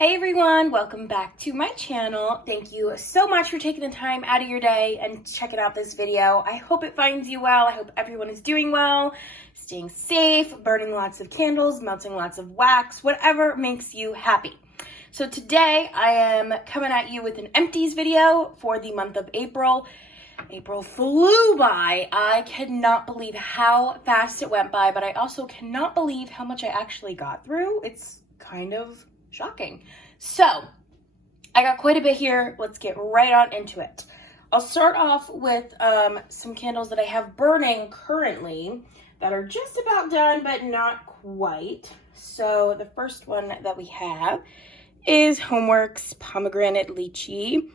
Hey everyone, welcome back to my channel. Thank you so much for taking the time out of your day and checking out this video. I hope it finds you well. I hope everyone is doing well, staying safe, burning lots of candles, melting lots of wax, whatever makes you happy. So today I am coming at you with an empties video for the month of April. April flew by. I cannot believe how fast it went by, but I also cannot believe how much I actually got through. It's kind of shocking. So I got quite a bit here. Let's get right on into it. I'll start off with some candles that I have burning currently that are just about done, but not quite. So the first one that we have is Homeworks Pomegranate Lychee.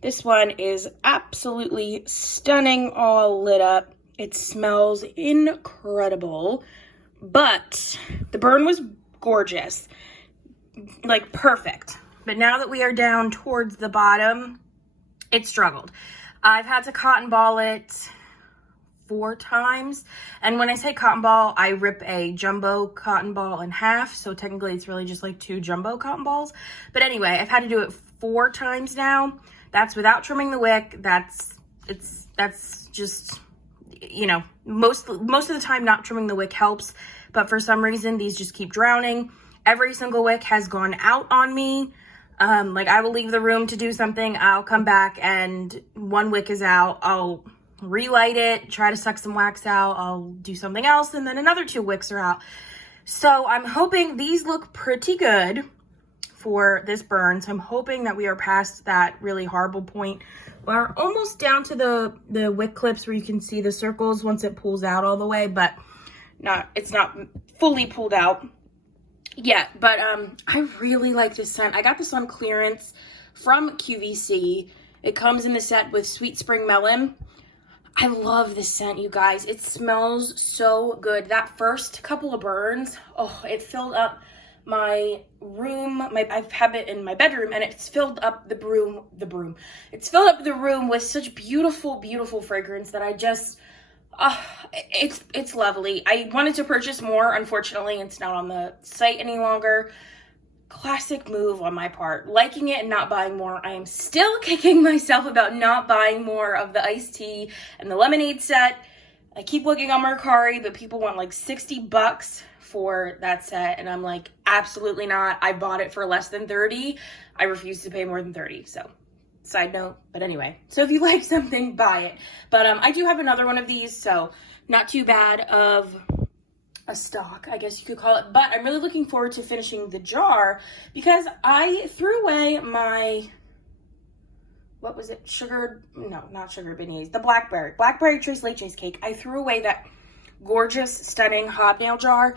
This one is absolutely stunning, all lit up. It smells incredible, but the burn was gorgeous. Like perfect. But now that we are down towards the bottom, it struggled. I've had to cotton ball it 4 times. And when I say cotton ball, I rip a jumbo cotton ball in half. So technically it's really just like 2 jumbo cotton balls. But anyway, I've had to do it 4 times now. That's without trimming the wick. That's just, you know, most of the time not trimming the wick helps. But for some reason, these just keep drowning. Every single wick has gone out on me. Like I will leave the room to do something. I'll come back and 1 wick is out. I'll relight it, try to suck some wax out. I'll do something else and then another 2 wicks are out. So I'm hoping these look pretty good for this burn. So I'm hoping that we are past that really horrible point. We're almost down to the wick clips where you can see the circles once it pulls out all the way, but it's not fully pulled out. Yeah, but I really like this scent. I got this on clearance from QVC. It comes in the set with Sweet Spring Melon. I love this scent, you guys. It smells so good. That first couple of burns, oh, it filled up my room. I have it in my bedroom, and it's filled up the room. It's filled up the room with such beautiful, beautiful fragrance that I just... it's lovely. I wanted to purchase more. Unfortunately, it's not on the site any longer. Classic move on my part. Liking it and not buying more. I am still kicking myself about not buying more of the iced tea and the lemonade set. I keep looking on Mercari, but people want like $60 for that set. And I'm like, absolutely not. I bought it for less than 30. I refuse to pay more than 30. So side note, but anyway, so if you like something, buy it. But I do have another one of these, so not too bad of a stock, I guess you could call it. But I'm really looking forward to finishing the jar because I threw away my, what was it? Not sugar beignets, the blackberry tres leches cake. I threw away that gorgeous, stunning hobnail jar.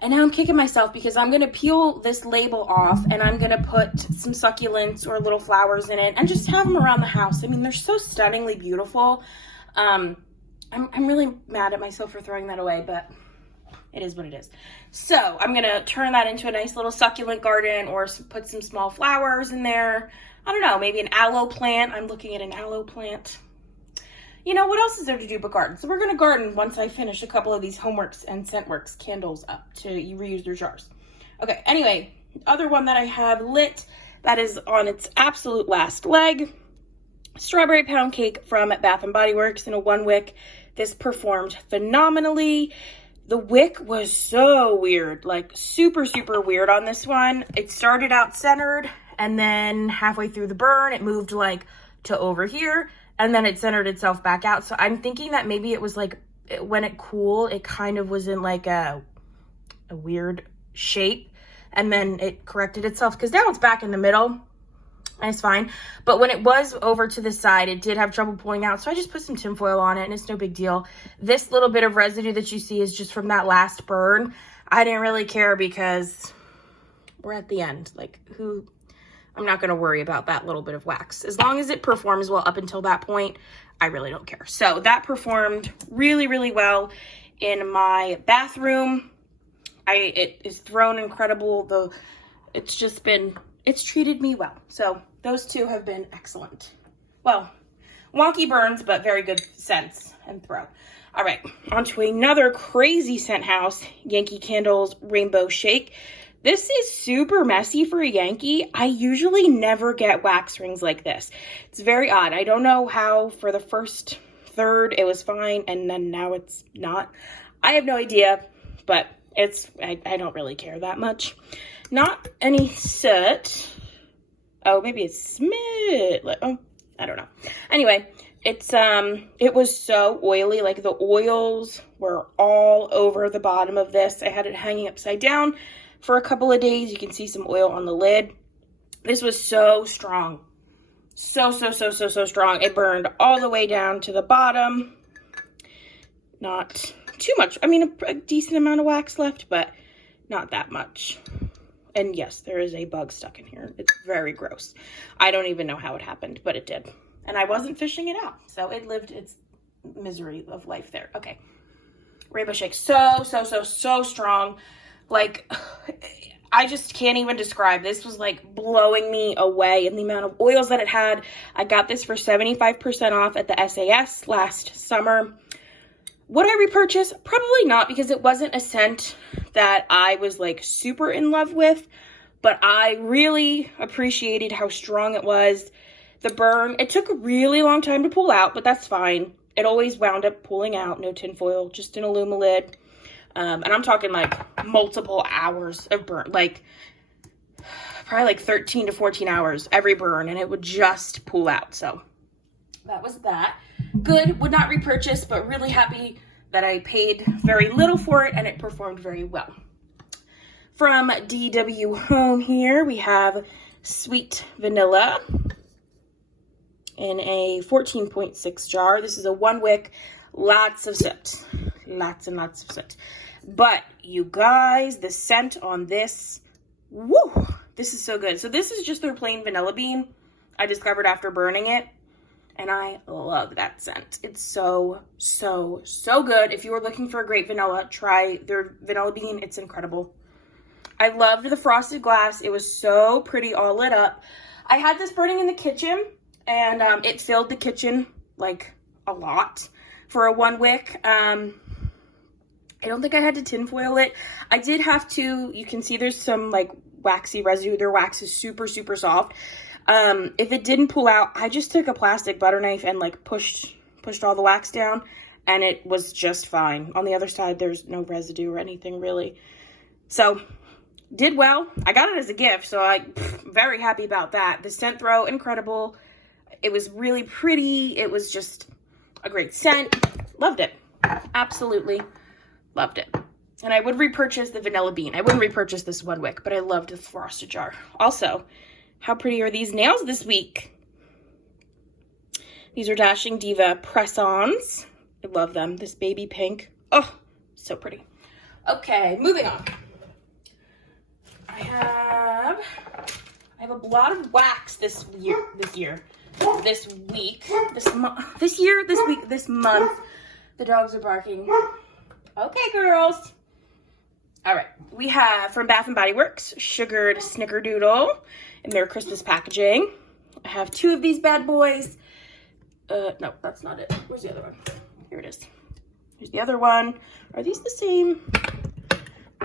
And now I'm kicking myself because I'm going to peel this label off and I'm going to put some succulents or little flowers in it and just have them around the house. I mean, they're so stunningly beautiful. I'm really mad at myself for throwing that away, but it is what it is. So I'm going to turn that into a nice little succulent garden or put some small flowers in there. I don't know, maybe an aloe plant. I'm looking at an aloe plant. You know, what else is there to do but garden? So we're going to garden once I finish a couple of these Homeworks and Scentworks candles up to reuse their jars. Okay, anyway, other one that I have lit that is on its absolute last leg, Strawberry Pound Cake from Bath & Body Works in a 1 wick. This performed phenomenally. The wick was so weird, like super, super weird on this one. It started out centered and then halfway through the burn, it moved like to over here. And then it centered itself back out. So I'm thinking that maybe it was like, when it cooled, it kind of was in like a weird shape. And then it corrected itself because now it's back in the middle. And it's fine. But when it was over to the side, it did have trouble pulling out. So I just put some tinfoil on it and it's no big deal. This little bit of residue that you see is just from that last burn. I didn't really care because we're at the end. Like I'm not going to worry about that little bit of wax. As long as it performs well up until that point, I really don't care. So that performed really, really well in my bathroom. It is thrown incredible. It's treated me well. So those 2 have been excellent. Well, wonky burns, but very good scents and throw. All right, on to another crazy scent house, Yankee Candles Rainbow Shake. This is super messy for a Yankee. I usually never get wax rings like this. It's very odd. I don't know how for the first third it was fine and then now it's not. I have no idea, but I don't really care that much. Not any soot. Oh, maybe it's smidge. Oh, I don't know. Anyway, it was so oily. Like the oils were all over the bottom of this. I had it hanging upside down for a couple of days. You can see some oil on the lid. This was so strong. So strong. It burned all the way down to the bottom. Not too much. I mean, a decent amount of wax left, but not that much. And yes, there is a bug stuck in here. It's very gross. I don't even know how it happened, but it did. And I wasn't fishing it out. So it lived its misery of life there. Okay. Rainbow Shake. So strong. Like, I just can't even describe. This was like blowing me away in the amount of oils that it had. I got this for 75% off at the SAS last summer. Would I repurchase? Probably not, because it wasn't a scent that I was like super in love with, but I really appreciated how strong it was. The burn, it took a really long time to pull out, but that's fine. It always wound up pulling out. No tinfoil, just an Aroma lid. And I'm talking like multiple hours of burn, like probably like 13 to 14 hours every burn, and it would just pull out. So that was that. Good, would not repurchase, but really happy that I paid very little for it and it performed very well. From DW Home here, we have Sweet Vanilla in a 14.6 jar. This is a 1 wick, lots of soot, lots and lots of soot. But you guys, the scent on this, woo, this is so good. So this is just their plain vanilla bean I discovered after burning it. And I love that scent. It's so good. If you are looking for a great vanilla, try their vanilla bean. It's incredible. I loved the frosted glass. It was so pretty, all lit up. I had this burning in the kitchen, and it filled the kitchen like a lot for a 1 wick. I don't think I had to tinfoil it. I did have to. You can see there's some like waxy residue. Their wax is super soft. If it didn't pull out, I just took a plastic butter knife and like pushed all the wax down, and it was just fine. On the other side, there's no residue or anything really. So did well. I got it as a gift, so I'm very happy about that. The scent throw, incredible. It was really pretty. It was just a great scent. Loved it. Absolutely loved it. And I would repurchase the vanilla bean. I wouldn't repurchase this 1 wick, but I loved the frosted jar. Also, how pretty are these nails this week? These are Dashing Diva press-ons. I love them. This baby pink. Oh, so pretty. Okay, moving on. I have a lot of wax this month. The dogs are barking. Okay, girls. All right, we have from Bath & Body Works, sugared Snickerdoodle in their Christmas packaging. I have 2 of these bad boys. No, that's not it. Where's the other one? Here it is. Here's the other one. Are these the same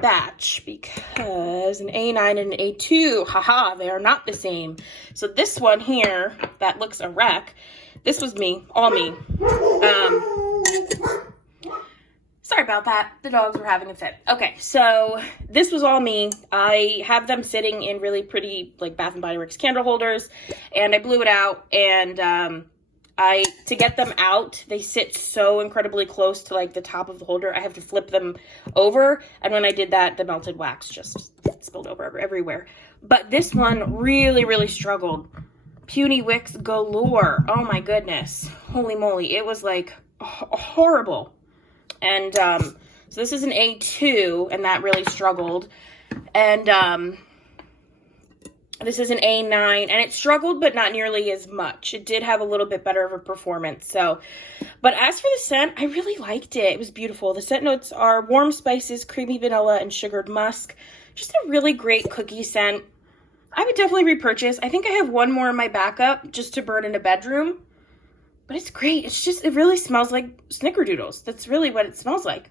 batch? Because an A9 and an A2, haha, they are not the same. So this one here, that looks a wreck, this was me, all me. Sorry about that. The dogs were having a fit. Okay, so this was all me. I have them sitting in really pretty like Bath & Body Works candle holders, and I blew it out, and to get them out, they sit so incredibly close to like the top of the holder. I have to flip them over, and when I did that, the melted wax just spilled over everywhere. But this one really struggled. Puny wicks galore. Oh my goodness. Holy moly. It was like horrible. And so this is an A2, and that really struggled. And this is an A9, and it struggled, but not nearly as much. It did have a little bit better of a performance. So, but as for the scent, I really liked it. It was beautiful. The scent notes are warm spices, creamy vanilla, and sugared musk. Just a really great cookie scent. I would definitely repurchase. I think I have 1 more in my backup just to burn in a bedroom. But it's great. It's just, it really smells like Snickerdoodles. That's really what it smells like.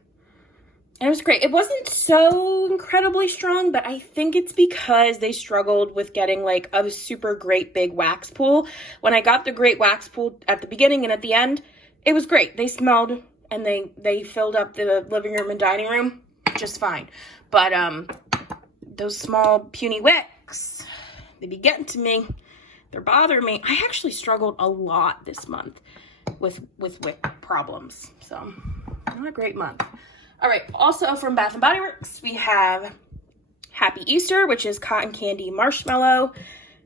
And it was great. It wasn't so incredibly strong, but I think it's because they struggled with getting like a super great big wax pool. When I got the great wax pool at the beginning and at the end, it was great. They smelled and they filled up the living room and dining room just fine. But those small puny wicks, they be getting to me. They're bothering me. I actually struggled a lot this month with wick problems. So not a great month. All right, also from Bath & Body Works, we have Happy Easter, which is cotton candy marshmallow.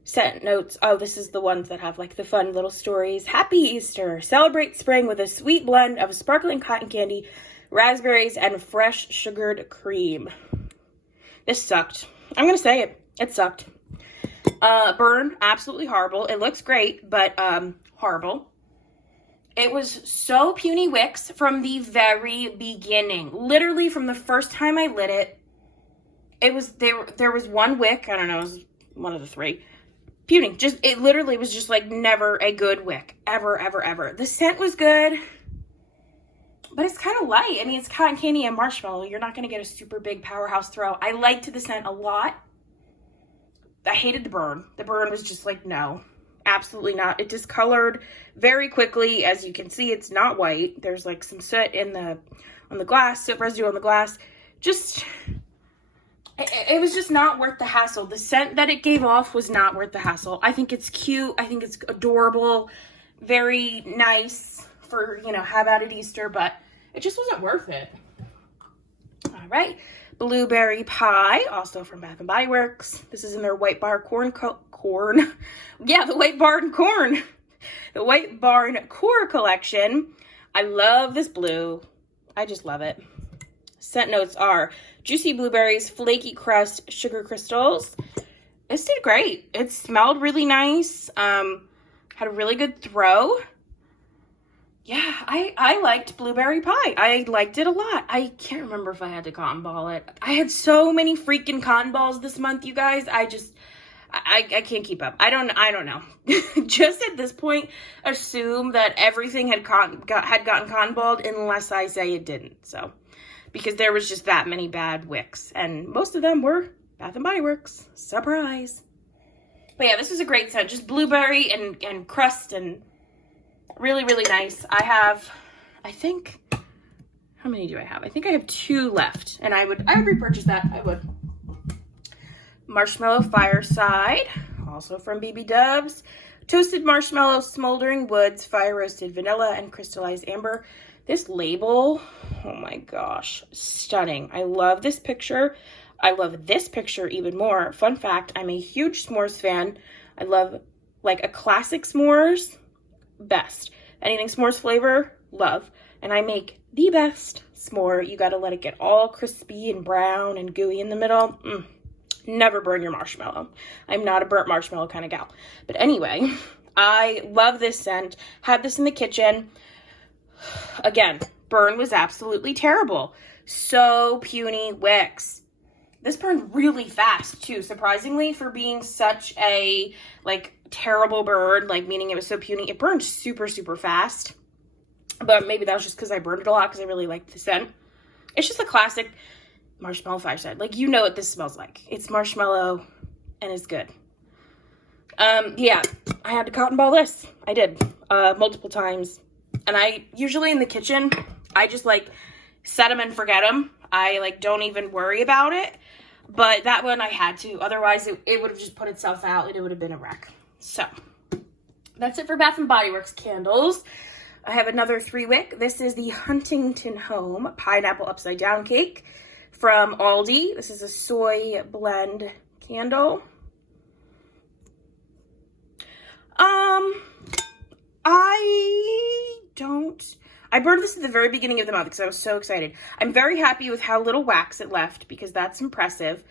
Scent notes, oh, this is the ones that have like the fun little stories. Happy Easter, celebrate spring with a sweet blend of sparkling cotton candy, raspberries, and fresh sugared cream. This sucked. I'm gonna say it. It sucked. Burn, absolutely horrible. It looks great, but horrible. It was so puny wicks from the very beginning. Literally from the first time I lit it, it was there was one wick, I don't know, it was one of the three. Puny. Just it literally was just like never a good wick. Ever, ever, ever. The scent was good, but it's kind of light. I mean, it's cotton candy and marshmallow. You're not going to get a super big powerhouse throw. I liked the scent a lot. I hated the burn. The burn was just like, no. Absolutely not. It discolored very quickly. As you can see, it's not white. There's like some soot on the glass, soot residue on the glass. Just, it was just not worth the hassle. The scent that it gave off was not worth the hassle. I think it's cute. I think it's adorable. Very nice for, you know, have out at Easter, but it just wasn't worth it. All right. Blueberry Pie, also from Bath & Body Works. This is in their White Barn corn. Yeah, the White Barn corn. The White Barn core collection. I love this blue. I just love it. Scent notes are juicy blueberries, flaky crust, sugar crystals. This did great. It smelled really nice. Had a really good throw. Yeah, I liked Blueberry Pie. I liked it a lot. I can't remember if I had to cotton ball it. I had so many freaking cotton balls this month, you guys. I can't keep up. I don't know. Just at this point, assume that everything had gotten cotton balled unless I say it didn't. So, because there was just that many bad wicks, and most of them were Bath & Body Works. Surprise. But yeah, this was a great scent. Just blueberry and crust and really, really nice. I think, how many do I have? I think I have 2 left, and I would repurchase that. I would. Marshmallow Fireside, also from BB Dubs. Toasted marshmallow, smoldering woods, fire roasted vanilla, and crystallized amber. This label, oh my gosh, stunning. I love this picture. I love this picture even more. Fun fact, I'm a huge s'mores fan. I love like a classic s'mores. Best. Anything s'mores flavor, love. And I make the best s'more. You got to let it get all crispy and brown and gooey in the middle. Never burn your marshmallow. I'm not a burnt marshmallow kind of gal. But anyway, I love this scent. Had this in the kitchen. Again, burn was absolutely terrible. So puny wicks. This burned really fast too, surprisingly, for being such a like terrible burn, like meaning it was so puny. It burned super, super fast. But maybe that was just because I burned it a lot because I really liked the scent. It's just a classic marshmallow fireside. Like, you know what this smells like. It's marshmallow and it's good. Yeah, I had to cotton ball this. I did multiple times. And I usually in the kitchen, I just like set them and forget them. I like don't even worry about it. But that one I had to. Otherwise, it would have just put itself out and it would have been a wreck. So, that's it for Bath & Body Works candles. I have another 3-wick. This is the Huntington Home Pineapple Upside Down Cake from Aldi. This is a soy blend candle. I burned this at the very beginning of the month because I was so excited. I'm very happy with how little wax it left because that's impressive.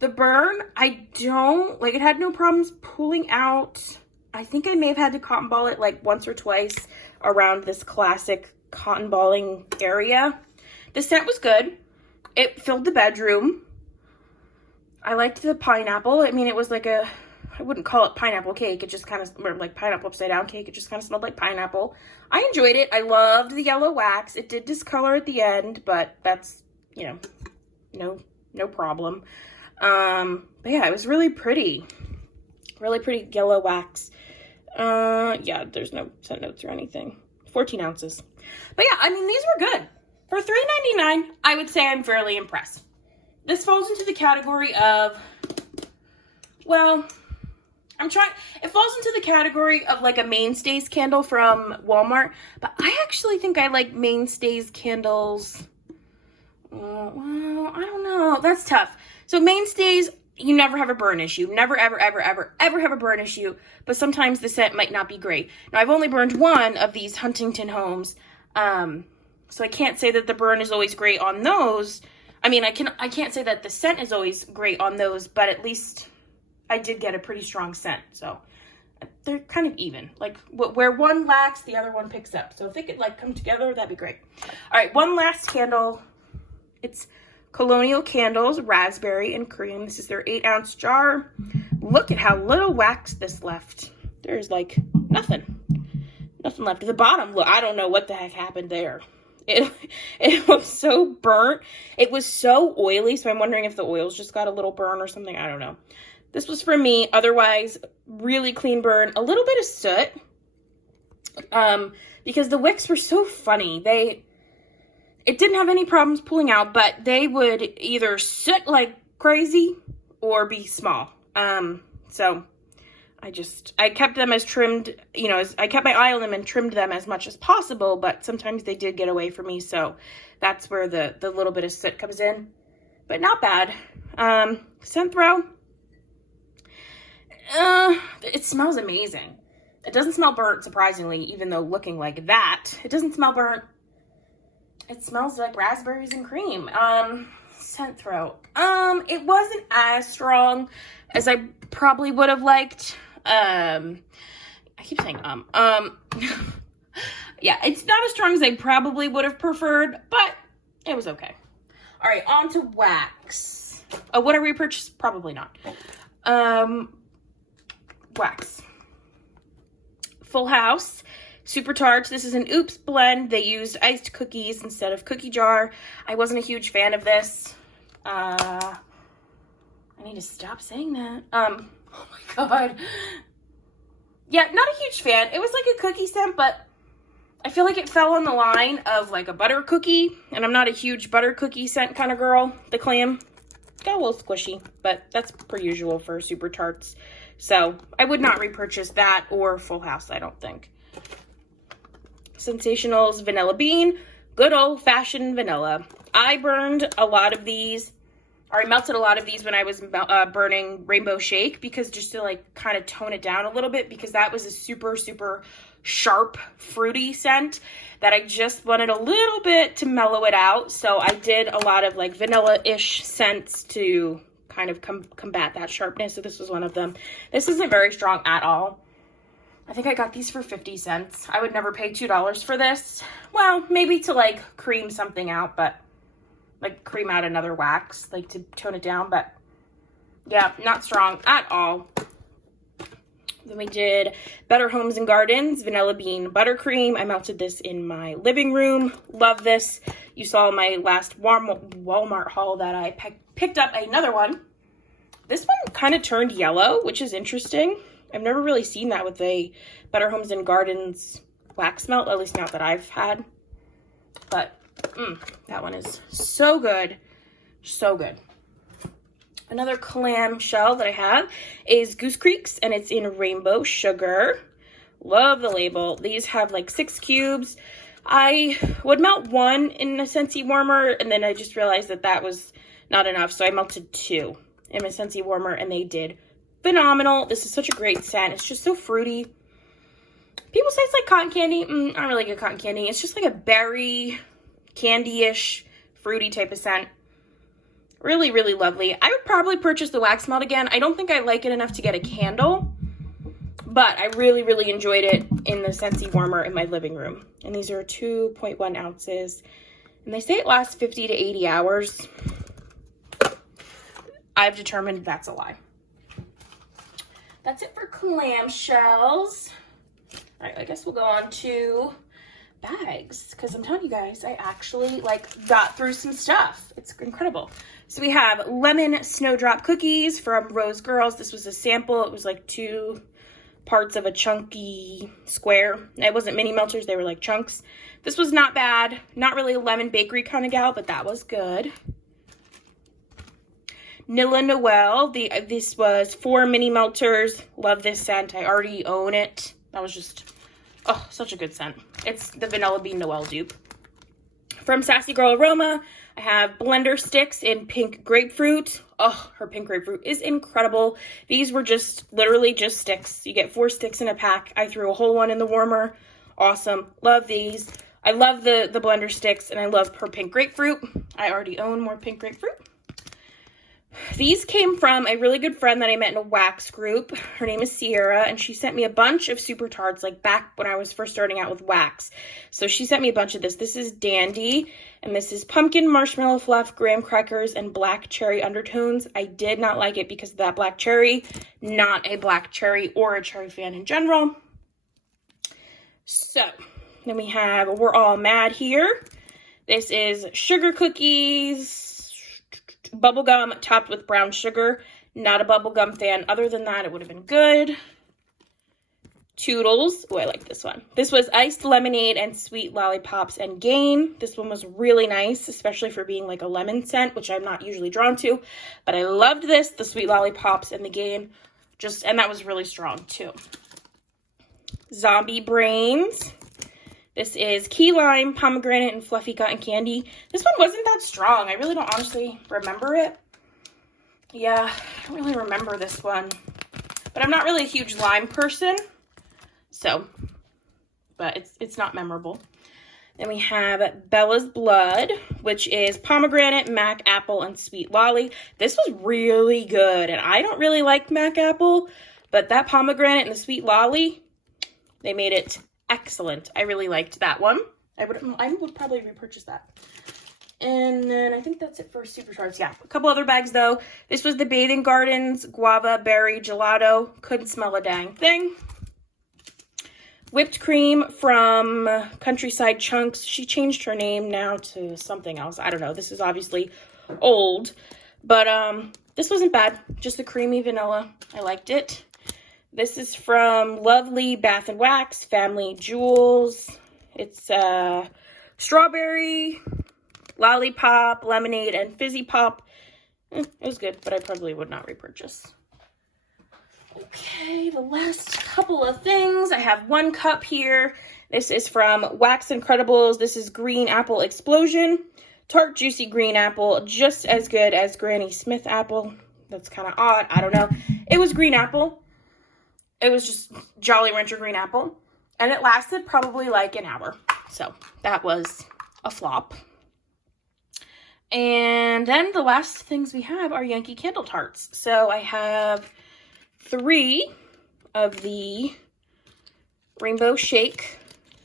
The burn, I don't, like, it had no problems pulling out. I think I may have had to cotton ball it like once or twice around this classic cotton balling area. The scent was good. It filled the bedroom. I liked the pineapple. I mean, it was like a, I wouldn't call it pineapple cake. It just kind of, or like pineapple upside down cake. It just kind of smelled like pineapple. I enjoyed it. I loved the yellow wax. It did discolor at the end, but that's you know, no problem. But yeah, it was really pretty yellow wax. Yeah, there's no scent notes or anything. 14 ounces. But yeah, I mean, these were good. For $3.99, I would say I'm fairly impressed. This falls into the category of, well, it falls into the category of like a Mainstays candle from Walmart, but I actually think I like Mainstays candles. Well, I don't know. That's tough. So Mainstays, you never have a burn issue. Never, ever, ever, ever, ever have a burn issue, but sometimes the scent might not be great. Now, I've only burned one of these Huntington Homes, so I can't say that the burn is always great on those. I mean, I can't say that the scent is always great on those, but at least I did get a pretty strong scent. So they're kind of even. Like where one lacks, the other one picks up. So if they could like come together, that'd be great. All right, one last candle. It's Colonial Candles, Raspberry and Cream. This is their 8-ounce jar. Look at how little wax this left. There's like nothing left at the bottom. Look, I don't know what the heck happened there. It was so burnt. It was so oily, so I'm wondering if the oils just got a little burn or something. I don't know. This was for me. Otherwise, really clean burn. A little bit of soot. Because the wicks were so funny. It didn't have any problems pulling out, but they would either soot like crazy or be small. So I kept them as trimmed, you know, I kept my eye on them and trimmed them as much as possible, but sometimes they did get away from me, so that's where the little bit of soot comes in. But not bad. Scent throw. It smells amazing. It doesn't smell burnt, surprisingly, even though looking like that. It doesn't smell burnt. It smells like raspberries and cream. Scent throw. It wasn't as strong as I probably would have liked. I keep saying, yeah, it's not as strong as I probably would have preferred, but it was okay. All right, on to wax. Would I repurchase? Probably not. Wax. Full House, Supertards. This is an Oops blend. They used iced cookies instead of cookie jar. I wasn't a huge fan of this. I need to stop saying that. Oh my God. Yeah, not a huge fan. It was like a cookie scent, but I feel like it fell on the line of like a butter cookie, and I'm not a huge butter cookie scent kind of girl. The clam got a little squishy, but that's per usual for Supertards. So I would not repurchase that or Full House, I don't think. Sensationals Vanilla Bean, good old-fashioned vanilla. I burned a lot of these, or I melted a lot of these when I was burning Rainbow Shake, because just to like kind of tone it down a little bit, because that was a super, super sharp, fruity scent that I just wanted a little bit to mellow it out. So I did a lot of like vanilla-ish scents to kind of combat that sharpness. So this was one of them. This isn't very strong at all. I think I got these for 50 cents. I would never pay $2 for this. Well, maybe to like cream something out, but like cream out another wax, like to tone it down, but yeah, not strong at all. Then we did Better Homes and Gardens, Vanilla Bean Buttercream. I melted this in my living room. Love this. You saw my last Walmart haul that I picked up another one. This one kind of turned yellow, which is interesting. I've never really seen that with a Better Homes and Gardens wax melt, at least not that I've had. But that one is so good. So good. Another clamshell that I have is Goose Creek's, and it's in Rainbow Sugar. Love the label. These have like 6 cubes. I would melt one in a Scentsy warmer, and then I just realized that that was not enough, so I melted 2 in a Scentsy warmer, and they did phenomenal. This is such a great scent. It's just so fruity. People say it's like cotton candy. I don't really get cotton candy. It's just like a berry, candy-ish, fruity type of scent. Really, really lovely. I would probably purchase the wax melt again. I don't think I like it enough to get a candle, but I really, really enjoyed it in the Scentsy warmer in my living room. And these are 2.1 ounces. And they say it lasts 50 to 80 hours. I've determined that's a lie. That's it for clamshells. All right, I guess we'll go on to bags because I'm telling you guys, I actually like got through some stuff. It's incredible. So we have lemon snowdrop cookies from Rose Girls. This was a sample. It was like 2 parts of a chunky square. It wasn't mini melters, they were like chunks. This was not bad. Not really a lemon bakery kind of gal, but that was good. Nilla Noel, this was 4 mini melters. Love this scent. I already own it. That was just, oh, such a good scent. It's the Vanilla Bean Noel dupe. From Sassy Girl Aroma, I have blender sticks in pink grapefruit. Oh, her pink grapefruit is incredible. These were just literally just sticks. You get 4 sticks in a pack. I threw a whole one in the warmer. Awesome. Love these. I love the blender sticks, and I love her pink grapefruit. I already own more pink grapefruit. These came from a really good friend that I met in a wax group. Her name is Sierra, and she sent me a bunch of Supertards, like back when I was first starting out with wax. So she sent me a bunch of this. This is Dandy, and this is pumpkin marshmallow fluff, graham crackers, and black cherry undertones. I did not like it because of that black cherry. Not a black cherry or a cherry fan in general. So then we have We're All Mad here. This is sugar cookies, bubblegum topped with brown sugar. Not a bubblegum fan. Other than that, it would have been good. Toodles. Oh, I like this one. This was iced lemonade and sweet lollipops and Gain. This one was really nice, especially for being like a lemon scent, which I'm not usually drawn to. But I loved this, the sweet lollipops and the Gain. And that was really strong too. Zombie Brains. This is key lime, pomegranate, and fluffy cotton candy. This one wasn't that strong. I really don't honestly remember it. Yeah, I don't really remember this one. But I'm not really a huge lime person. So, but it's not memorable. Then we have Bella's Blood, which is pomegranate, mac apple, and sweet lolly. This was really good. And I don't really like mac apple, but that pomegranate and the sweet lolly, they made it excellent. I really liked that one. I would probably repurchase that. And then I think that's it for Supertards. Yeah, a couple other bags though. This was the Bathing Gardens Guava Berry Gelato. Couldn't smell a dang thing. Whipped cream from Countryside Chunks. She changed her name now to something else. I don't know. This is obviously old. But this wasn't bad. Just the creamy vanilla. I liked it. This is from Lovely Bath and Wax Family Jewels. It's strawberry, lollipop, lemonade, and fizzy pop. It was good, but I probably would not repurchase. Okay, the last couple of things. I have 1 cup here. This is from Wax Incredibles. This is Green Apple Explosion. Tart Juicy Green Apple, just as good as Granny Smith apple. That's kind of odd. I don't know. It was green apple. It was just Jolly Rancher green apple. And it lasted probably like an hour. So that was a flop. And then the last things we have are Yankee Candle Tarts. So I have 3 of the Rainbow Shake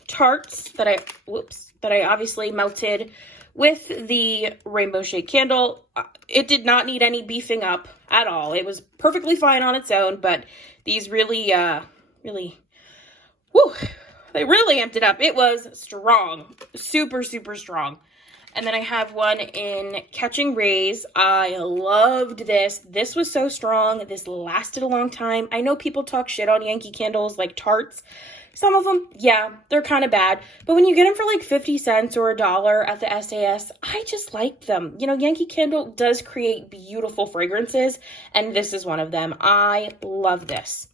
tarts that I obviously melted with the Rainbow Shake candle. It did not need any beefing up at all. It was perfectly fine on its own, but these really, they really amped it up. It was strong, super, super strong. And then I have one in Catching Rays. I loved this. This was so strong. This lasted a long time. I know people talk shit on Yankee candles, like tarts. Some of them, yeah, they're kind of bad. But when you get them for like 50 cents or $1 at the SAS, I just like them. You know, Yankee Candle does create beautiful fragrances, and this is one of them. I love this.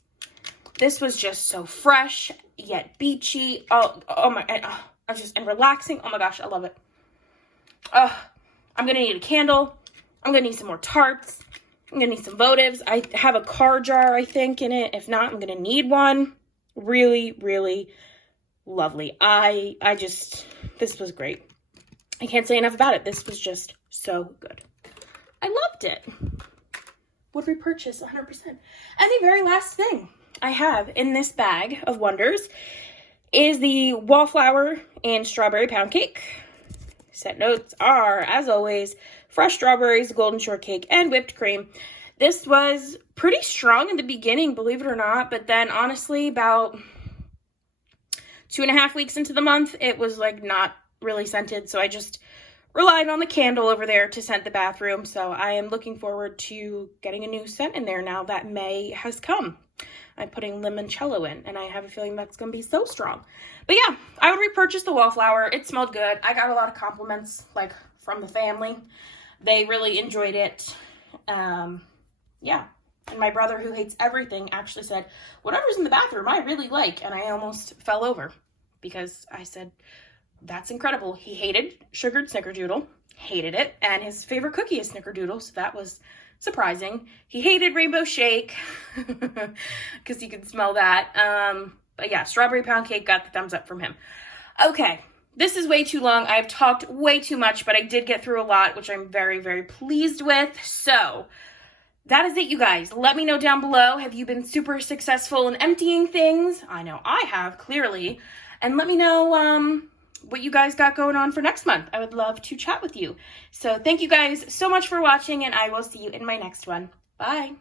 This was just so fresh, yet beachy. And relaxing. Oh my gosh, I love it. I'm going to need a candle. I'm going to need some more tarts. I'm going to need some votives. I have a car jar, I think, in it. If not, I'm going to need one. Really, really lovely. This was great. I can't say enough about it. This was just so good. I loved it. Would repurchase 100%. And the very last thing I have in this bag of wonders is the Wallflower and Strawberry Pound Cake. Set notes are, as always, fresh strawberries, golden shortcake, and whipped cream. This was pretty strong in the beginning, believe it or not, but then honestly, about 2.5 weeks into the month, it was like not really scented. So I just relied on the candle over there to scent the bathroom. So I am looking forward to getting a new scent in there now that May has come. I'm putting limoncello in, and I have a feeling that's going to be so strong. But yeah, I would repurchase the wallflower. It smelled good. I got a lot of compliments, like, from the family. They really enjoyed it. Yeah. And my brother, who hates everything, actually said, whatever's in the bathroom, I really like. And I almost fell over because I said, that's incredible. He hated sugared Snickerdoodle, hated it. And his favorite cookie is Snickerdoodle, so that was surprising. He hated Rainbow Shake because you could smell that. But yeah, strawberry pound cake got the thumbs up from him. Okay, this is way too long. I've talked way too much, but I did get through a lot, which I'm very, very pleased with. So that is it, you guys. Let me know down below. Have you been super successful in emptying things? I know I have, clearly. And let me know what you guys got going on for next month. I would love to chat with you. So thank you guys so much for watching, and I will see you in my next one. Bye.